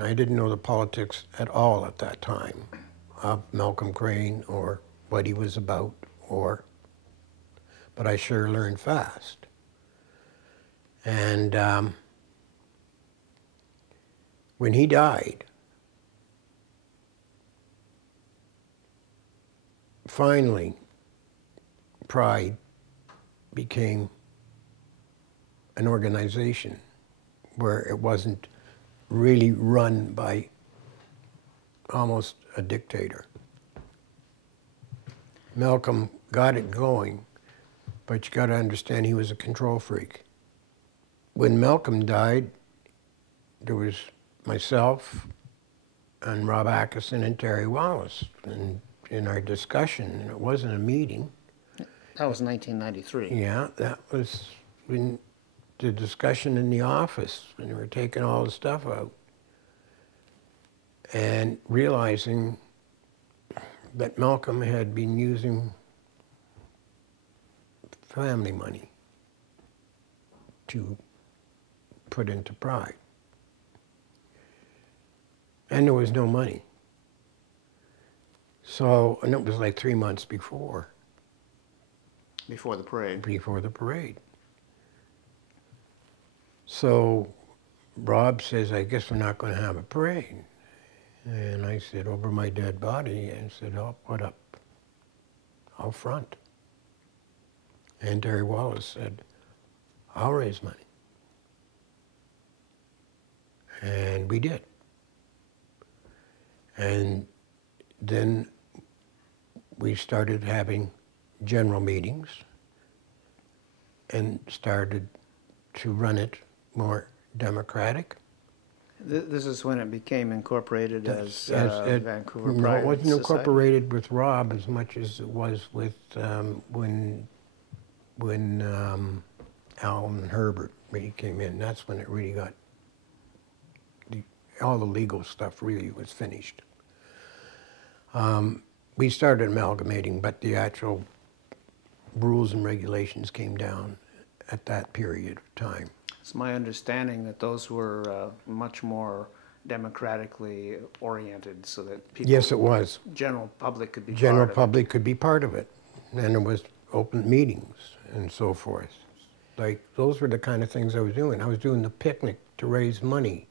and I didn't know the politics at all at that time of Malcolm Crane or what he was about, but I sure learned fast. And when he died, finally, Pride became an organization where it wasn't really run by almost a dictator. Malcolm got it going, but you got to understand he was a control freak. When Malcolm died, there was myself and Rob Atkinson and Terry Wallace. And in our discussion, and it wasn't a meeting. That was 1993. Yeah, that was when the discussion in the office, when they were taking all the stuff out. And realizing that Malcolm had been using family money to put into Pride. And there was no money. So, and it was like 3 months before. Before the parade. Before the parade. So Rob says, I guess we're not going to have a parade. And I said, over my dead body, and said, I'll put up, I'll front. And Terry Wallace said, I'll raise money. And we did. And then we started having general meetings and started to run it more democratic. This is when it became incorporated as Vancouver Pride Society? No, it wasn't incorporated with Rob as much as it was with when Alan Herbert really came in. That's when it really got, all the legal stuff really was finished. We started amalgamating, but the actual rules and regulations came down at that period of time. It's my understanding that those were much more democratically oriented, so that people, yes, it was. General public could be General part of public could be part of it, and there was open meetings and so forth. Like, those were the kind of things I was doing. I was doing the picnic to raise money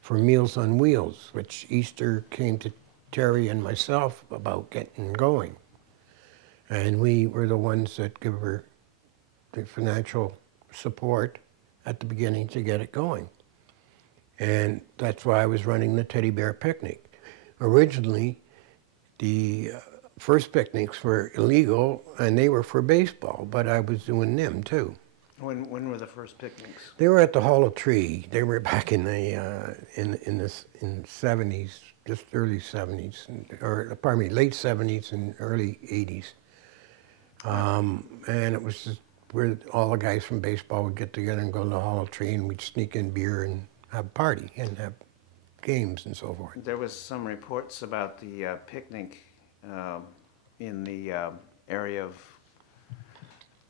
for Meals on Wheels, which Easter came to Terry and myself about getting going. And we were the ones that gave her the financial support at the beginning to get it going. And that's why I was running the teddy bear picnic. Originally, the first picnics were illegal, and they were for baseball, but I was doing them too. When were the first picnics? They were at the Hollow Tree. They were back in the in the 70s, just early 70s, or pardon me, late 70s and early 80s. And it was just where all the guys from baseball would get together and go to the Hollow Tree, and we'd sneak in beer and have a party and have games and so forth. There was some reports about the picnic in the area of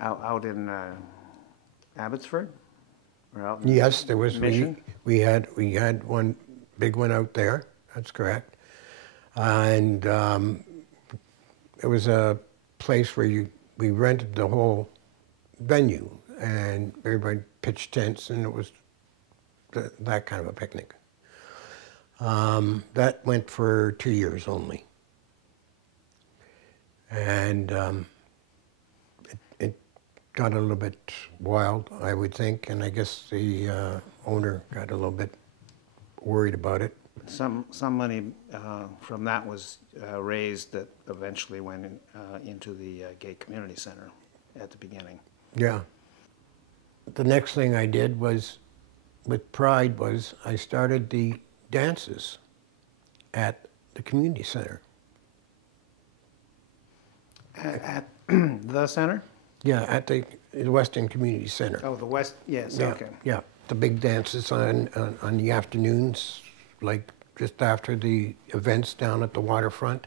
out in Abbotsford, or out in Yes, there was. Mission? We had one big one out there. That's correct. And it was a place where we rented the whole venue, and everybody pitched tents, and it was that kind of a picnic. That went for 2 years only. And it got a little bit wild, I would think, and I guess the owner got a little bit worried about it. Some money from that was raised that eventually went into the Gay Community Center at the beginning. Yeah. The next thing I did was, with Pride, was I started the dances at the community center. At the center? Yeah, at the Western Community Center. Oh, the West, yes, Yeah, okay. yeah. The big dances on the afternoons, like just after the events down at the waterfront.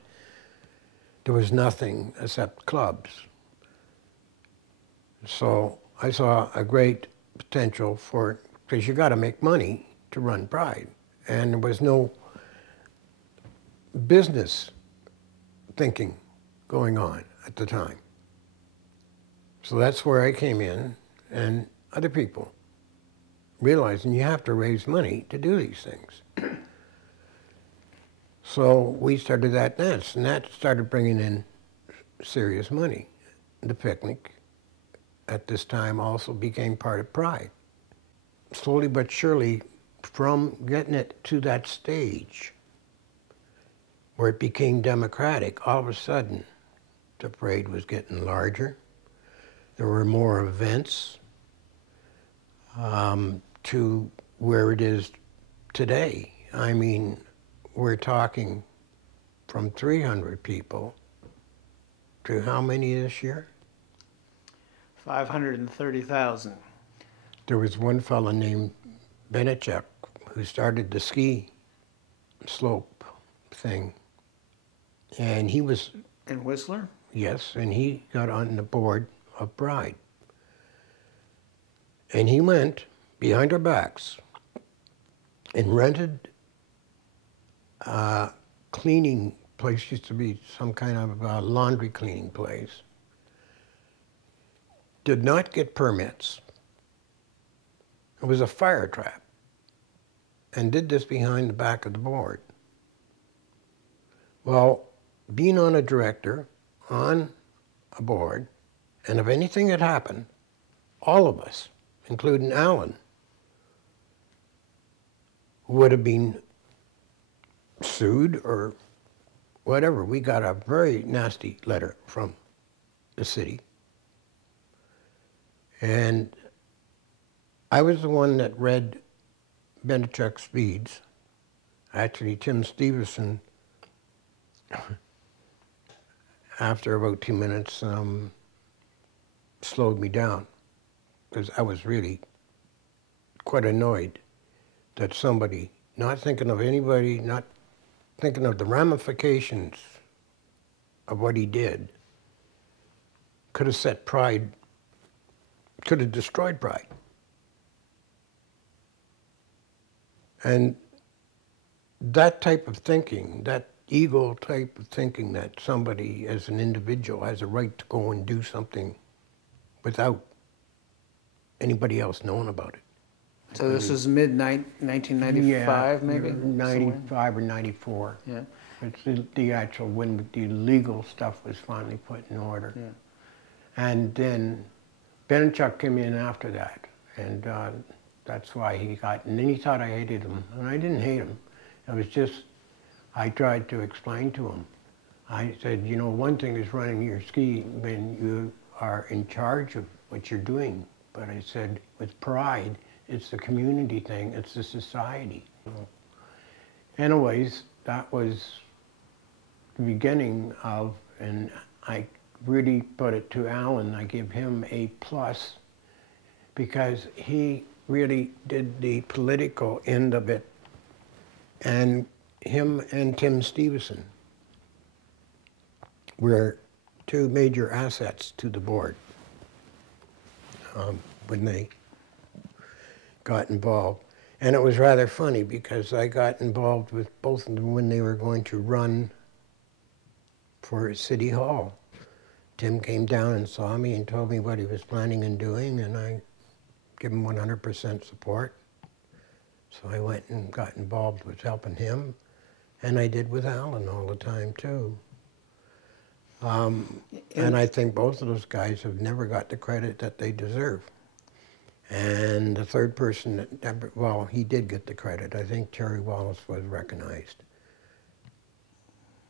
There was nothing except clubs. So I saw a great potential for, because you got to make money to run Pride. and there was no business thinking going on at the time. So that's where I came in, and other people realizing you have to raise money to do these things. So we started that dance, and that started bringing in serious money. The picnic at this time also became part of Pride. Slowly but surely, from getting it to that stage where it became democratic, all of a sudden the parade was getting larger. There were more events to where it is today. I mean, we're talking from 300 people to how many this year? 530,000. There was one fellow named Benichek who started the ski slope thing. And he was, In Whistler? yes, and he got on the board of Pride. And he went behind our backs and rented a cleaning place, used to be some kind of laundry cleaning place. Did not get permits. It was a fire trap. And did this behind the back of the board. Well, being on a director, on a board, and if anything had happened, all of us, including Alan, would have been sued or whatever. We got a very nasty letter from the city. And I was the one that read Benichek's speeds. Actually, Tim Stevenson, after about 2 minutes, slowed me down because I was really quite annoyed that somebody, not thinking of anybody, not thinking of the ramifications of what he did, could have set Pride, could have destroyed Pride. And that type of thinking, that ego type of thinking that somebody as an individual has a right to go and do something without anybody else knowing about it. So this is mid-1995, maybe? 95 or 94. Yeah. It's the actual, when the legal stuff was finally put in order. Yeah. And then Benichek came in after that, and that's why he got, and then he thought I hated him, and I didn't hate him. It was just, I tried to explain to him. I said, you know, one thing is running your ski when you are in charge of what you're doing. But I said, with Pride, it's the community thing, it's the society. Anyways, that was the beginning of, and I really put it to Alan, I give him a plus because he really did the political end of it, and him and Tim Stevenson were two major assets to the board when they got involved. And it was rather funny because I got involved with both of them when they were going to run for City Hall. Tim came down and saw me and told me what he was planning on doing, and I gave him 100% support. So I went and got involved with helping him, and I did with Alan all the time too. And I think both of those guys have never got the credit that they deserve. And the third person that never, well, he did get the credit. I think Terry Wallace was recognized.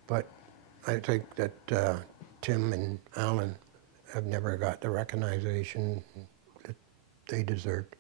But I think that Tim and Alan have never got the recognition that they deserved.